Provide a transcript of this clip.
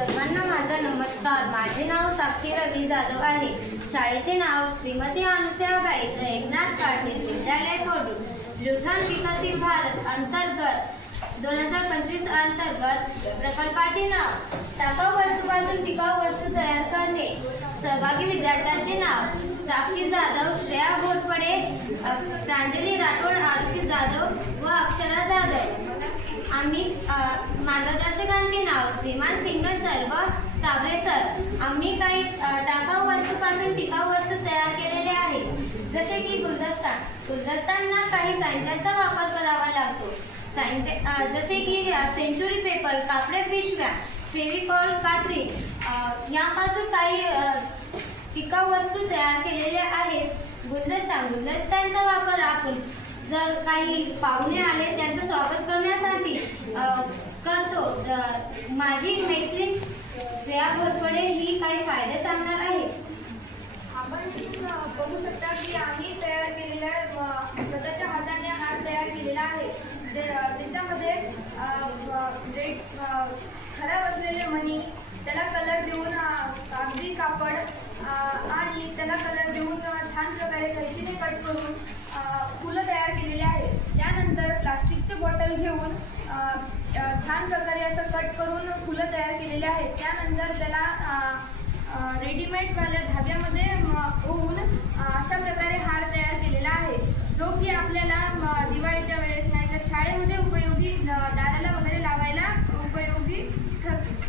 सर्वांना माझा नमस्कार। माझे नाव साक्षी रवी जाधव आहे। शाळेचे नाव श्रीमती अनुसयाबाई जयनाथ पाटील विद्यालय कोडू। लुठण विकसित भारत अंतर्गत 2025 अंतर्गत प्रकल्पाचे नाव टाकाऊ वस्तूपासून टिकाऊ वस्तू तयार करणे। सहभागी विद्यार्थ्यांचे नाव साक्षी जाधव, श्रेया घोरपडे, प्रांजली राठोड, आरुषी जाधव व अक्षरा जाधव। आम्ही मार्गदर्शकांचे नाव श्रीमान सिंग सर व चावरे सर। आम्ही काही टाकाऊ वस्तूपासून टिकाऊ वस्तू तयार केलेले आहेत, जसे की गुलदस्त्यांना काही साहित्याचा वापर करावा लागतो, जसे की सेंचुरी पेपर, कापडे पिशव्या, फेविकॉल, कात्री यापासून काही टिकाऊ वस्तू तयार केलेल्या आहेत। गुलदस्त्यांचा वापर आपण जर काही पाहुणे आले त्यांचं स्वागत करण्यासाठी करतो। माझी मैत्रीण श्रेया घोरपडे ही काही फायदे सांगणार आहे। आपण बघू शकता की आम्ही तयार केलेल्या स्वतःच्या हाताने हार तयार केलेला आहे, त्याच्यामध्ये खराब असलेले मणी, त्याला कलर देऊन अगदी कापड आणि त्याला कलर देऊन छान प्रकारे कैचीने कट करून फुलं तयार केलेली आहेत। त्यानंतर प्लास्टिकचे बॉटल घेऊन छान प्रकारे असं कट करून फुलं तयार केलेले आहेत। त्यानंतर त्याला रेडीमेड वाल्या धाग्यामध्ये होऊन अशा प्रकारे हार तयार केलेला आहे, जो की आपल्याला दिवाळीच्या वेळेस नाहीतर शाळेमध्ये उपयोगी दाराला वगैरे लावायला उपयोगी ठरतो।